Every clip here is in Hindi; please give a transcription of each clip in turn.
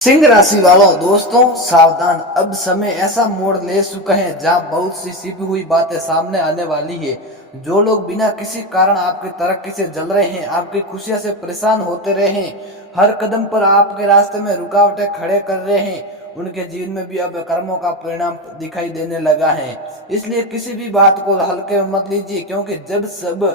सिंह राशि वालों दोस्तों सावधान। अब समय ऐसा मोड़ ले चुका है जहां बहुत सी छिपी हुई बातें सामने आने वाली है। जो लोग बिना किसी कारण आपकी तरक्की से जल रहे हैं, आपकी खुशियों से परेशान होते रहे हैं, हर कदम पर आपके रास्ते में रुकावटें खड़े कर रहे हैं, उनके जीवन में भी अब कर्मों का परिणाम दिखाई देने लगा है। इसलिए किसी भी बात को हल्के में मत लीजिए, क्योंकि जब सब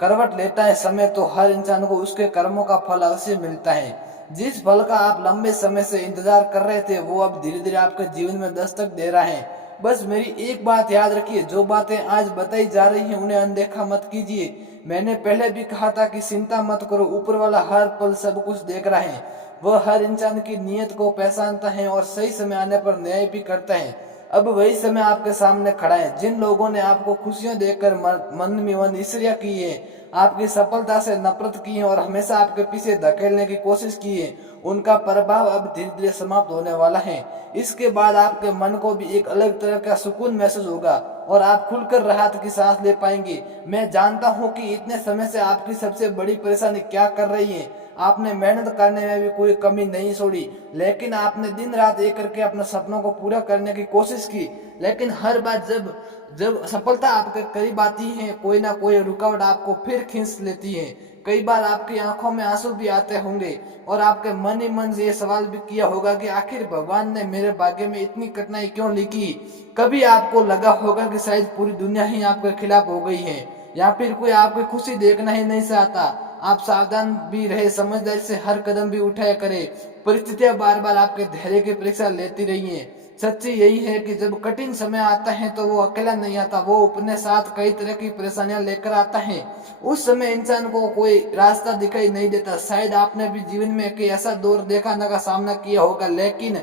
करवट लेता है समय, तो हर इंसान को उसके कर्मों का फल अवश्य मिलता है। जिस फल का आप लंबे समय से इंतजार कर रहे थे, वो अब धीरे धीरे आपके जीवन में दस्तक दे रहा है। बस मेरी एक बात याद रखिए, जो बातें आज बताई जा रही हैं उन्हें अनदेखा मत कीजिए। मैंने पहले भी कहा था कि चिंता मत करो, ऊपर वाला हर पल सब कुछ देख रहा है। वह हर इंसान की नीयत को पहचानता है और सही समय आने पर न्याय भी करता है। अब वही समय आपके सामने खड़ा है। जिन लोगों ने आपको खुशियां देकर मन में मन ईर्ष्या की है, आपकी सफलता से नफरत की है और हमेशा आपके पीछे धकेलने की कोशिश की है, उनका प्रभाव अब धीरे धीरे समाप्त होने वाला है। इसके बाद आपके मन को भी एक अलग तरह का सुकून महसूस होगा और आप खुलकर राहत की सांस ले पाएंगे। मैं जानता हूँ कि इतने समय से आपकी सबसे बड़ी परेशानी क्या कर रही है। आपने मेहनत करने में भी कोई कमी नहीं छोड़ी, लेकिन आपने दिन रात एक करके अपने सपनों को पूरा करने की कोशिश की। लेकिन हर बार जब जब सफलता आपके करीब आती है, कोई ना कोई रुकावट आपको फिर खींच लेती है। कई बार आपकी आंखों में आंसू भी आते होंगे और आपके मन ही मन से ये सवाल भी किया होगा कि आखिर भगवान ने मेरे भाग्य में इतनी कठिनाई क्यों लिखी। कभी आपको लगा होगा कि शायद पूरी दुनिया ही आपके खिलाफ हो गई है, या फिर कोई आपकी खुशी देखना ही नहीं चाहता। आप सावधान भी रहे, समझदारी से हर कदम भी उठाया करे। परिस्थितियां बार बार आपके धैर्य की परीक्षा लेती रही है। सच्ची यही है कि जब कठिन समय आता है तो वो अकेला नहीं आता, वो अपने साथ कई तरह की परेशानियां लेकर आता है। उस समय इंसान को कोई रास्ता दिखाई नहीं देता। शायद आपने भी जीवन में कोई ऐसा दौर देखा न का सामना किया होगा, लेकिन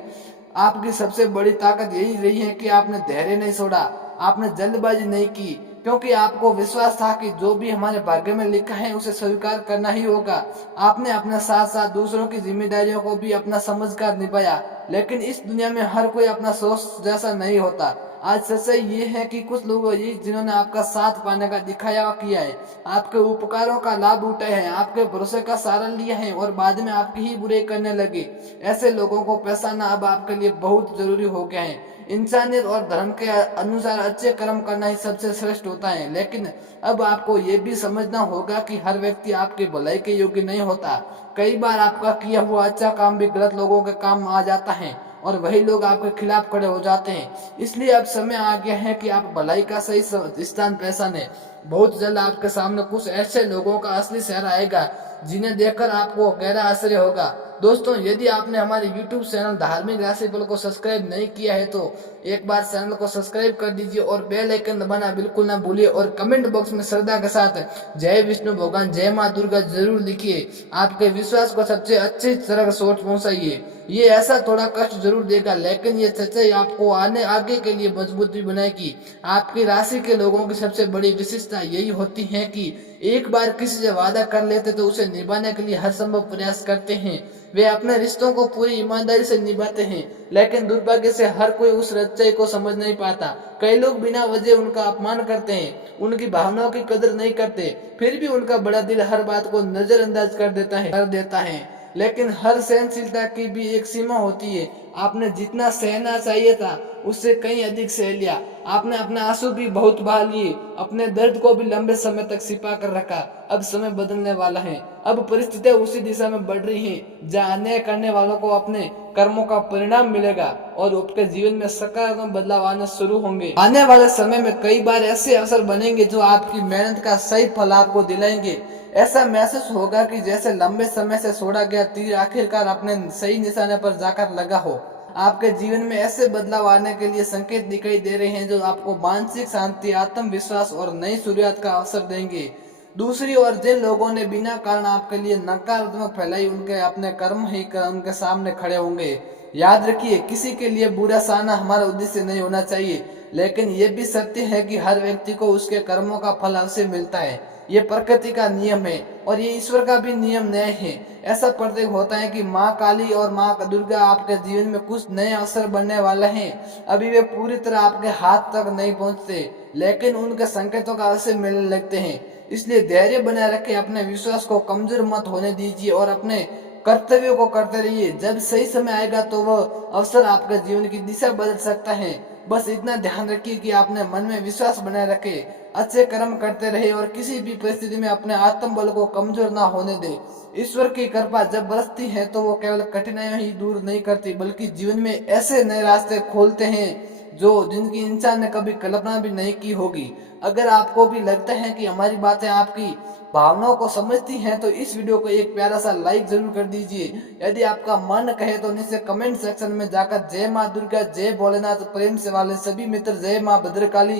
आपकी सबसे बड़ी ताकत यही रही है कि आपने धैर्य नहीं छोड़ा, आपने जल्दबाजी नहीं की, क्योंकि आपको विश्वास था कि जो भी हमारे भाग्य में लिखा है उसे स्वीकार करना ही होगा। आपने अपने साथ साथ दूसरों की जिम्मेदारियों को भी अपना समझकर निभाया। लेकिन इस दुनिया में हर कोई अपना सोच जैसा नहीं होता। आज सच्चाई ये है कि कुछ लोग ये जिन्होंने आपका साथ पाने का दिखाया किया है, आपके उपकारों का लाभ उठाया है, आपके भरोसे का सहारा लिया है और बाद में आपकी ही बुराई करने लगे, ऐसे लोगों को पहचानना अब आपके लिए बहुत जरूरी हो गया है। इंसानियत और धर्म के अनुसार अच्छे कर्म करना ही सबसे श्रेष्ठ होता है, लेकिन अब आपको ये भी समझना होगा कि हर व्यक्ति आपकी भलाई के योग्य नहीं होता। कई बार आपका किया हुआ अच्छा काम भी गलत लोगों के काम आ जाता है और वही लोग आपके खिलाफ खड़े हो जाते हैं। इसलिए अब समय आ गया है कि आप भलाई का सही स्थान पहचाने। बहुत जल्द आपके सामने कुछ ऐसे लोगों का असली चेहरा आएगा जिन्हें देखकर आपको गहरा आश्चर्य होगा। दोस्तों, यदि आपने हमारे YouTube चैनल धार्मिक राशिफल को सब्सक्राइब नहीं किया है तो एक बार चैनल को सब्सक्राइब कर दीजिए और बेल आइकन दबाना बिल्कुल ना भूलिए। और कमेंट बॉक्स में श्रद्धा के साथ जय विष्णु भगवान, जय माँ दुर्गा जरूर लिखिए। आपके विश्वास को सबसे अच्छी तरह सोच पहुंचाइए। ये ऐसा थोड़ा कष्ट जरूर देगा, लेकिन ये सच्चाई आपको आगे के लिए मजबूत भी बनाएगी। आपकी राशि के लोगों की सबसे बड़ी विशेषता यही होती है कि एक बार किसी से वादा कर लेते तो उसे निभाने के लिए हर संभव प्रयास करते हैं। वे अपने रिश्तों को पूरी ईमानदारी से निभाते हैं, लेकिन दुर्भाग्य से हर कोई उस सच्चाई को समझ नहीं पाता। कई लोग बिना वजह उनका अपमान करते हैं, उनकी भावनाओं की कदर नहीं करते, फिर भी उनका बड़ा दिल हर बात को नजरअंदाज कर देता है। लेकिन हर सहनशीलता की भी एक सीमा होती है। आपने जितना सहना चाहिए था उससे कहीं अधिक सह लिया। आपने अपने आंसू भी बहुत बहा लिए, अपने दर्द को भी लंबे समय तक छिपा कर रखा। अब समय बदलने वाला है। अब परिस्थितियां उसी दिशा में बढ़ रही हैं जहां अन्याय करने वालों को अपने कर्मों का परिणाम मिलेगा और आपके जीवन में सकारात्मक बदलाव आने शुरू होंगे। आने वाले समय में कई बार ऐसे अवसर बनेंगे जो आपकी मेहनत का सही फल आपको दिलाएंगे। ऐसा महसूस होगा कि जैसे लंबे समय से छोड़ा गया तीर आखिरकार अपने सही निशाने पर जाकर लगा हो। आपके जीवन में ऐसे बदलाव आने के लिए संकेत दिखाई दे रहे हैं जो आपको मानसिक शांति, आत्मविश्वास और नई शुरुआत का अवसर देंगे। दूसरी ओर जिन लोगों ने बिना कारण आपके लिए नकारात्मक फैलाई, उनके अपने कर्म ही उनके सामने खड़े होंगे। याद रखिए, किसी के लिए बुरा चाहना हमारा उद्देश्य नहीं होना चाहिए, लेकिन ये भी सत्य है कि हर व्यक्ति को उसके कर्मों का फल अवश्य मिलता है। ये प्रकृति का नियम है और ये ईश्वर का भी नियम न्याय है। ऐसा प्रतीक होता है कि माँ काली और माँ दुर्गा आपके जीवन में कुछ नए अवसर बनने वाले हैं। अभी वे पूरी तरह आपके हाथ तक नहीं पहुँचते, लेकिन उनके संकेतों का अवश्य मिलने लगते हैं। इसलिए धैर्य बनाए रखें, अपने विश्वास को कमजोर मत होने दीजिए और अपने कर्तव्यों को करते रहिए। जब सही समय आएगा तो वह अवसर आपके जीवन की दिशा बदल सकता है। बस इतना ध्यान रखिए कि आपने मन में विश्वास बनाए रखे, अच्छे कर्म करते रहे और किसी भी परिस्थिति में अपने आत्मबल को कमजोर ना होने दे। ईश्वर की कृपा जब बरसती है तो वो केवल कठिनाइयां ही दूर नहीं करती, बल्कि जीवन में ऐसे नए रास्ते खोलते हैं जो जिनकी इंसान ने कभी कल्पना भी नहीं की होगी। अगर आपको भी लगता है कि हमारी बातें आपकी भावनाओं को समझती हैं तो इस वीडियो को एक प्यारा सा लाइक जरूर कर दीजिए। यदि आपका मन कहे तो नीचे कमेंट सेक्शन में जाकर जय माँ दुर्गा, जय भोलेनाथ प्रेम से वाले सभी मित्र, जय माँ भद्रकाली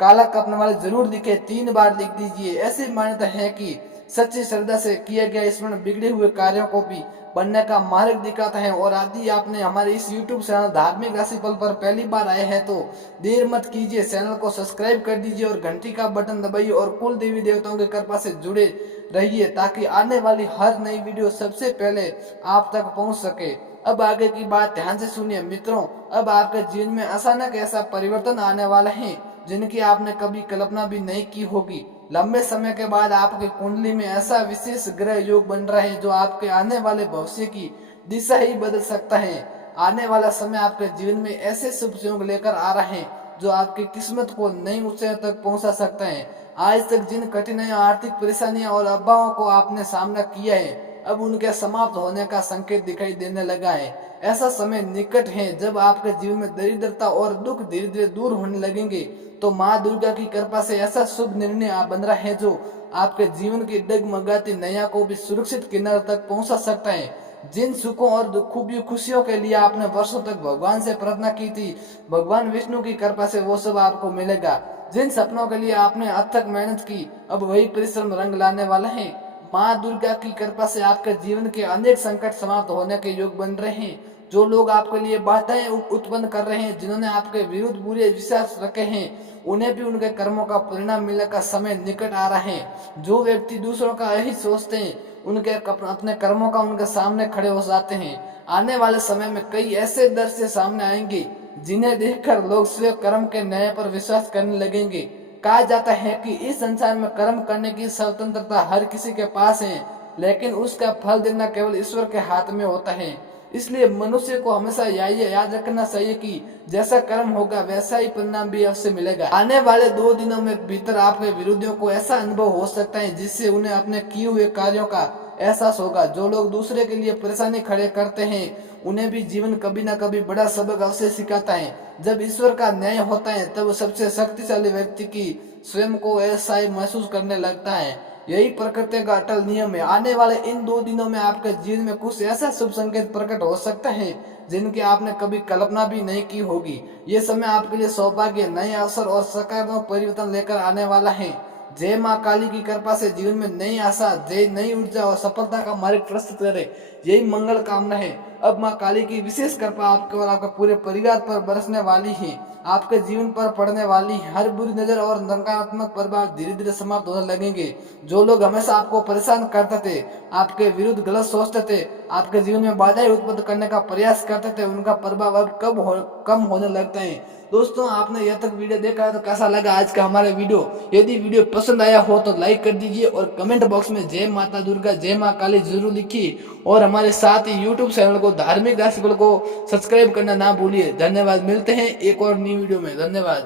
काला कपन वाले जरूर लिखे, 3 बार लिख दीजिए। ऐसी मान्यता है कि सच्ची श्रद्धा से किया गया स्मरण बिगड़े हुए कार्यों को भी बनने का मार्ग दिखाता है। और यदि आपने हमारे इस YouTube चैनल धार्मिक राशिफल पर पहली बार आए हैं तो देर मत कीजिए, चैनल को सब्सक्राइब कर दीजिए और घंटी का बटन दबाइए और कुल देवी देवताओं की कृपा से जुड़े रहिए ताकि आने वाली हर नई वीडियो सबसे पहले आप तक पहुंच सके। अब आगे की बात ध्यान से सुनिए मित्रों। अब आपके जीवन में अचानक ऐसा परिवर्तन आने वाला है जिनकी आपने कभी कल्पना भी नहीं की होगी। लंबे समय के बाद आपकी कुंडली में ऐसा विशेष ग्रह योग बन रहा है जो आपके आने वाले भविष्य की दिशा ही बदल सकता है। आने वाला समय आपके जीवन में ऐसे शुभ योग लेकर आ रहे हैं जो आपकी किस्मत को नई ऊंचाइयों तक पहुंचा सकते हैं। आज तक जिन कठिनाइयों, आर्थिक परेशानियों और अभावों को आपने सामना किया है, अब उनके समाप्त होने का संकेत दिखाई देने लगा है। ऐसा समय निकट है जब आपके जीवन में दरिद्रता और दुख धीरे धीरे दूर होने लगेंगे। तो माँ दुर्गा की कृपा से ऐसा शुभ निर्णय बन रहा है जो आपके जीवन की डगमगाती नैया को भी सुरक्षित किनारे तक पहुंचा सकता है। जिन सुखों और खूबियों खुशियों के लिए आपने वर्षों तक भगवान से प्रार्थना की थी, भगवान विष्णु की कृपा से वो सब आपको मिलेगा। जिन सपनों के लिए आपने अथक मेहनत की, अब वही परिश्रम रंग लाने वाला है। माँ दुर्गा की कृपा से आपके जीवन के अनेक संकट समाप्त होने के योग बन रहे हैं। जो लोग आपके लिए बाधाएं उत्पन्न कर रहे हैं, जिन्होंने आपके विरुद्ध बुरे विश्वास रखे हैं, उन्हें भी उनके कर्मों का परिणाम मिलने का समय निकट आ रहा है। जो व्यक्ति दूसरों का यही सोचते हैं, उनके अपने कर्मों का उनके सामने खड़े हो जाते हैं। आने वाले समय में कई ऐसे दृश्य सामने आएंगे जिन्हें देखकर लोग स्वयं कर्म के न्याय पर विश्वास करने लगेंगे। कहा जाता है कि इस संसार में कर्म करने की स्वतंत्रता हर किसी के पास है, लेकिन उसका फल देना केवल ईश्वर के हाथ में होता है। इसलिए मनुष्य को हमेशा याद रखना चाहिए कि जैसा कर्म होगा वैसा ही परिणाम भी अवश्य मिलेगा। आने वाले 2 दिनों में भीतर आपके विरोधियों को ऐसा अनुभव हो सकता है जिससे उन्हें अपने किए हुए कार्यों का एहसास होगा। जो लोग दूसरे के लिए परेशानी खड़े करते हैं, उन्हें भी जीवन कभी न कभी बड़ा सबक अवश्य सिखाता है। जब ईश्वर का न्याय होता है तब सबसे शक्तिशाली व्यक्ति की स्वयं को ऐसा ही महसूस करने लगता है। यही प्रकृति का अटल नियम है। आने वाले इन 2 दिनों में आपके जीवन में कुछ ऐसा शुभ संकेत प्रकट हो सकता है जिनकी आपने कभी कल्पना भी नहीं की होगी। ये समय आपके लिए सौभाग्य, नए अवसर और सकारात्मक परिवर्तन लेकर आने वाला है। जय माँ काली की कृपा से जीवन में नई आशा, जय नई ऊर्जा और सफलता का मार्ग प्रस्तुत करे, यही मंगल कामना है। अब माँ काली की विशेष कृपा आपके और आपके पूरे परिवार पर बरसने वाली है। आपके जीवन पर पड़ने वाली हर बुरी नजर और नकारात्मक प्रभाव धीरे धीरे समाप्त होने लगेंगे। जो लोग हमेशा आपको परेशान करते थे, आपके विरुद्ध गलत सोचते थे, आपके जीवन में बाधाएं उत्पन्न करने का प्रयास करते थे, उनका प्रभाव अब कम होने लगता है। दोस्तों, आपने यह तक वीडियो देखा है तो कैसा लगा आज का हमारा वीडियो? यदि वीडियो पसंद आया हो तो लाइक कर दीजिए और कमेंट बॉक्स में जय माता दुर्गा, जय माँ काली जरूर लिखिए और हमारे साथ ही YouTube चैनल को धार्मिक राशिफल को सब्सक्राइब करना ना भूलिए। धन्यवाद। मिलते हैं एक और नई वीडियो में। धन्यवाद।